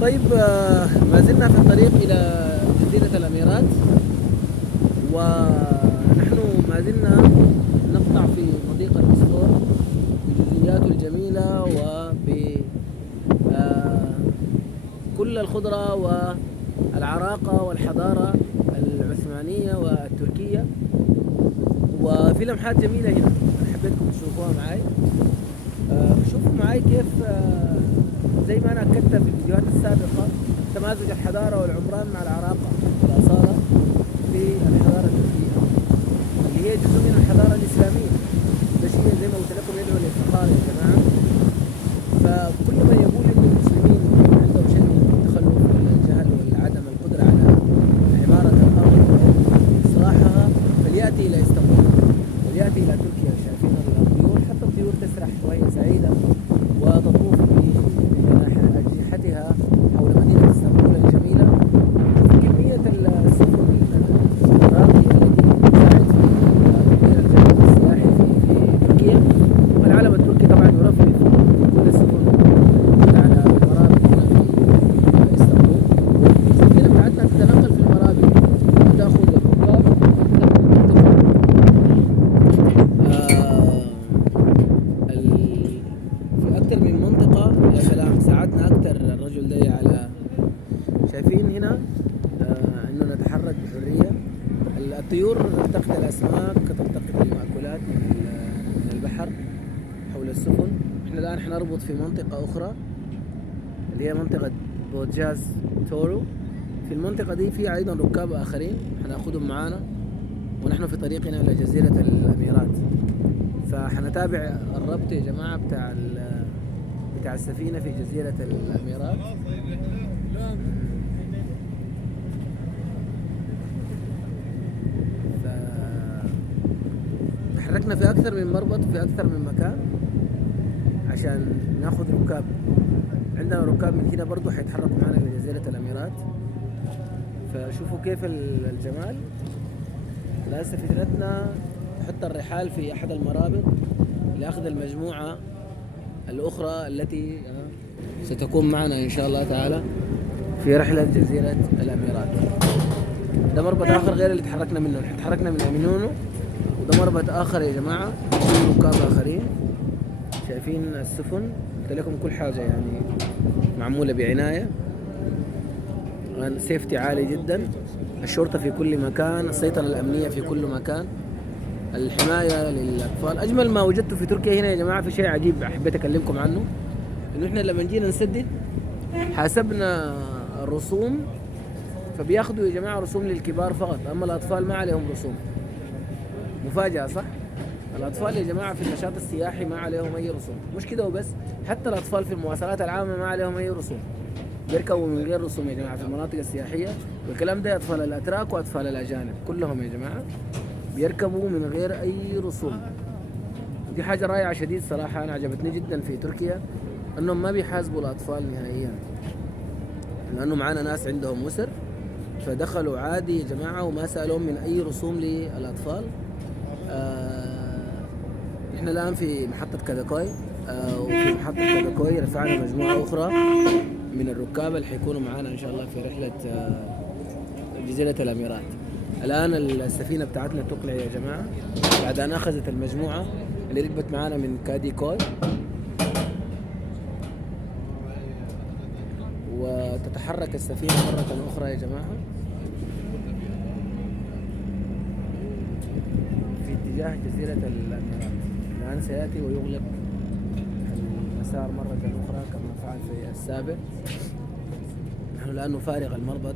طيب ما زلنا في الطريق إلى جزيرة الأميرات، ونحن ما زلنا نقطع في مضيق البوسفور بجزياته الجميلة وبكل الخضرة والعراقة والحضارة العثمانية والتركية، وفي لمحات جميلة هنا أنا حبيتكم تشوفوها معي. شوفوا معي كيف زي ما أنا أكدت في الفيديوهات السابقة تمازج الحضارة والعمران مع العراقة والأصالة في الحضارة التركية اللي هي جزء من الحضارة الإسلامية. ده شيء زي ما قلت لكم يدعو للفخار يا جماعة. فكل من يقول إن المسلمين عندهم شيء من التخلف والجهل والعدم القدرة على عمارة الأرض وإصلاحها فليأتي إلى اسطنبول وليأتي إلى تركيا. شايفين الطيور، حتى الطيور تسرح وهي سعيدة وتطوف بأجنحتها حول مدينة اسطنبول الجميلة. كمية السفن الراقية التي تساعد في تطوير الجانب السياحي في تركيا، والعلم التركي طبعا يرفرف كل السفن على المرابط هنا في اسطنبول. السفينة بتاعتنا تتنقل في المرابط وتأخذ الركاب في أكثر من منطقة. يا سلام، ساعدنا أكثر الرجل ده على شايفين هنا إنه نتحرك بحرية. الطيور تلتقط الأسماك، تلتقط المأكولات من البحر حول السفن. إحنا الآن حنربط في منطقة أخرى اللي هي منطقة بوجاز تورو. في المنطقة دي في أيضا ركاب آخرين حناخدهم معانا ونحن في طريقنا إلى جزيرة الأميرات. فحنتابع الربط يا جماعة بتاع السفينة في جزيرة الأميرات. تحركنا في أكثر من مربط في أكثر من مكان عشان ناخد ركاب. عندنا ركاب من هنا برضو حيتحركوا معنا إلى جزيرة الأميرات. فشوفوا كيف الجمال. لا سفينتنا تحط الرحال في أحد المرابط لأخذ المجموعة الأخرى التي ستكون معنا إن شاء الله تعالى في رحلة جزيرة الأميرات. ده مربط آخر غير اللي تحركنا منه. نحن تحركنا من أمينونو، وده مربط آخر يا جماعة فيه ركاب آخرين. شايفين السفن، قلت لكم كل حاجة يعني معمولة بعناية، سيفتي عالي جدا، الشرطة في كل مكان، السيطرة الأمنية في كل مكان، الحماية للأطفال. أجمل ما وجدته في تركيا هنا يا جماعة في شيء عجيب حبيت أكلمكم عنه، إنه إحنا لما جينا نسدد حاسبنا الرسوم، فبياخدوا يا جماعة رسوم للكبار فقط، أما الأطفال ما عليهم رسوم. مفاجأة صح؟ الأطفال يا جماعة في النشاط السياحي ما عليهم أي رسوم. مش كده وبس، حتى الأطفال في المواصلات العامة ما عليهم أي رسوم، بيركبوا من غير رسوم يا جماعة في المناطق السياحية. والكلام ده أطفال الأتراك وأطفال الأجانب كلهم يا جماعة بيركبوا من غير أي رسوم. دي حاجة رائعة شديد صراحة، أنا عجبتني جدا في تركيا أنهم ما بيحاسبوا الأطفال نهائيا، لأنه معانا ناس عندهم أسر فدخلوا عادي يا جماعة وما سألهم من أي رسوم للأطفال. إحنا الآن في محطة كاداكوي، وفي محطة كاداكوي رفعنا مجموعة أخرى من الركاب اللي حيكونوا معانا إن شاء الله في رحلة جزيرة الأميرات. الآن السفينة بتاعتنا تقلع يا جماعة بعد أن أخذت المجموعة اللي ركبت معانا من كاديكوي، وتتحرك السفينة مرة أخرى يا جماعة في اتجاه جزيرة الأميرات. الآن سيأتي ويغلق المسار مرة أخرى كما فعل في السابق. نحن الآن نفارق المربط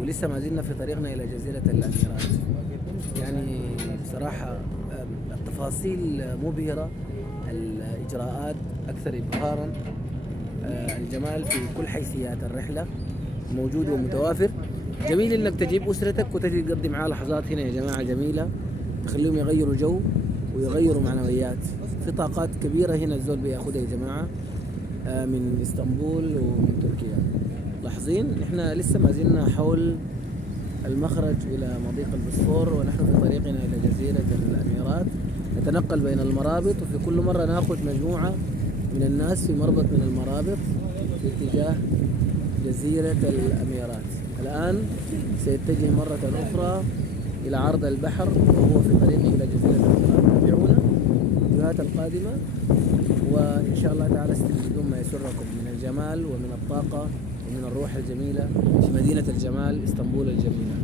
ولسه ما زلنا في طريقنا إلى جزيرة الأميرات. يعني بصراحة التفاصيل مبهرة، الإجراءات أكثر إبهارا، الجمال في كل حيثيات الرحلة موجود ومتوافر. جميل إنك تجيب أسرتك وتجي تقضي معاه لحظات هنا يا جماعة جميلة تخليهم يغيروا جو ويغيروا معنويات. في طاقات كبيرة هنا الزول بياخدها يا جماعة من اسطنبول ومن تركيا. لاحظين احنا لسه ما زلنا حول المخرج الى مضيق البوسفور، ونحن في طريقنا الى جزيرة الاميرات. نتنقل بين المرابط، وفي كل مرة ناخذ مجموعة من الناس في مربط من المرابط في اتجاه جزيرة الأميرات. الآن سيتجه مرة أخرى إلى عرض البحر وهو في طريقه إلى جزيرة الأميرات. تابعونا الفيديوهات القادمة وإن شاء الله تعالى استفيدون ما يسركم من الجمال ومن الطاقة ومن الروح الجميلة في مدينة الجمال اسطنبول الجميلة.